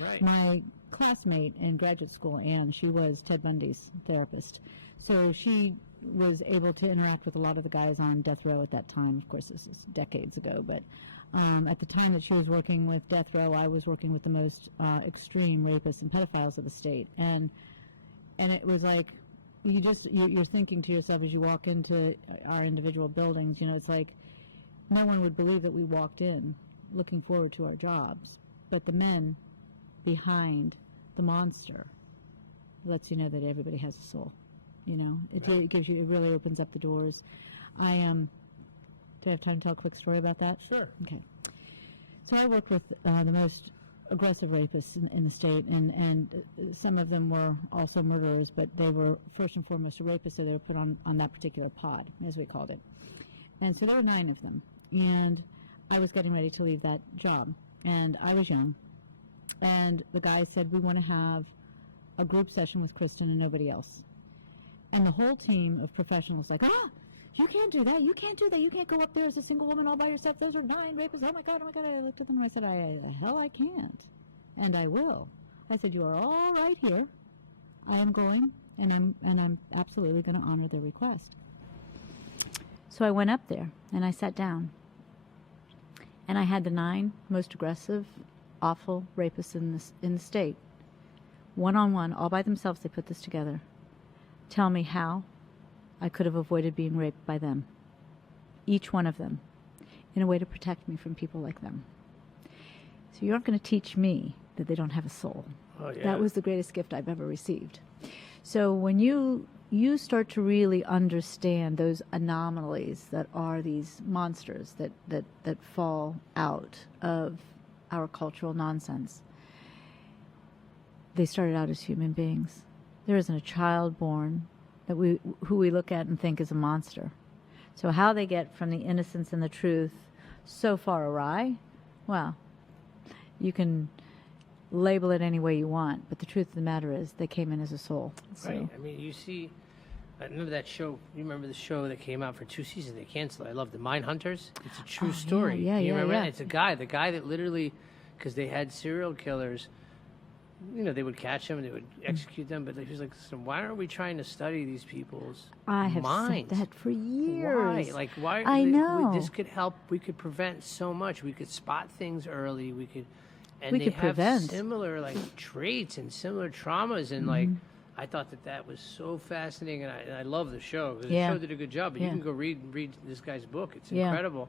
Right. My classmate in graduate school, Anne, she was Ted Bundy's therapist. So she was able to interact with a lot of the guys on death row at that time. Of course, this is decades ago, but at the time that she was working with death row, I was working with the most extreme rapists and pedophiles of the state. And it was like, you're thinking to yourself as you walk into our individual buildings, it's like no one would believe that we walked in looking forward to our jobs. But the men behind the monster lets you know that everybody has a soul. It gives you, it really opens up the doors. Do I have time to tell a quick story about that? Sure. Okay. So I worked with the most aggressive rapists in the state, and some of them were also murderers, but they were first and foremost a rapist, so they were put on that particular pod, as we called it. And so there were 9 of them, and I was getting ready to leave that job, and I was young, and the guy said, we want to have a group session with Kristen and nobody else. And the whole team of professionals like, you can't do that, you can't do that, you can't go up there as a single woman all by yourself, those are 9 rapists, oh my God. I looked at them and I said, the hell I can't, and I will. I said, you are all right here, I am going, and I'm absolutely going to honor their request. So I went up there, and I sat down, and I had the 9 most aggressive, awful rapists in the state, one-on-one, all by themselves. They put this together. Tell me how I could have avoided being raped by them, each one of them, in a way to protect me from people like them. So you aren't going to teach me that they don't have a soul. Oh, yeah. That was the greatest gift I've ever received. So when you start to really understand those anomalies that are these monsters that fall out of our cultural nonsense, they started out as human beings. There isn't a child born who we look at and think is a monster. So how they get from the innocence and the truth so far awry, well, you can label it any way you want, but the truth of the matter is they came in as a soul. So. Right. I mean, you see, I remember that show. You remember the show that came out for 2 seasons? They canceled it. I love the Mind Hunters. It's a true story. Yeah, you remember yeah. that? It's the guy that literally, because they had serial killers, they would catch them and they would execute them. But he was like, listen, why aren't we trying to study these people's minds? I have said that for years. Why? Like, why? I know. This could help. We could prevent so much. We could spot things early. We could. And we they could have prevent. similar traits and similar traumas, and I thought that was so fascinating, and I love the show because the show did a good job. But you can go read this guy's book; it's incredible.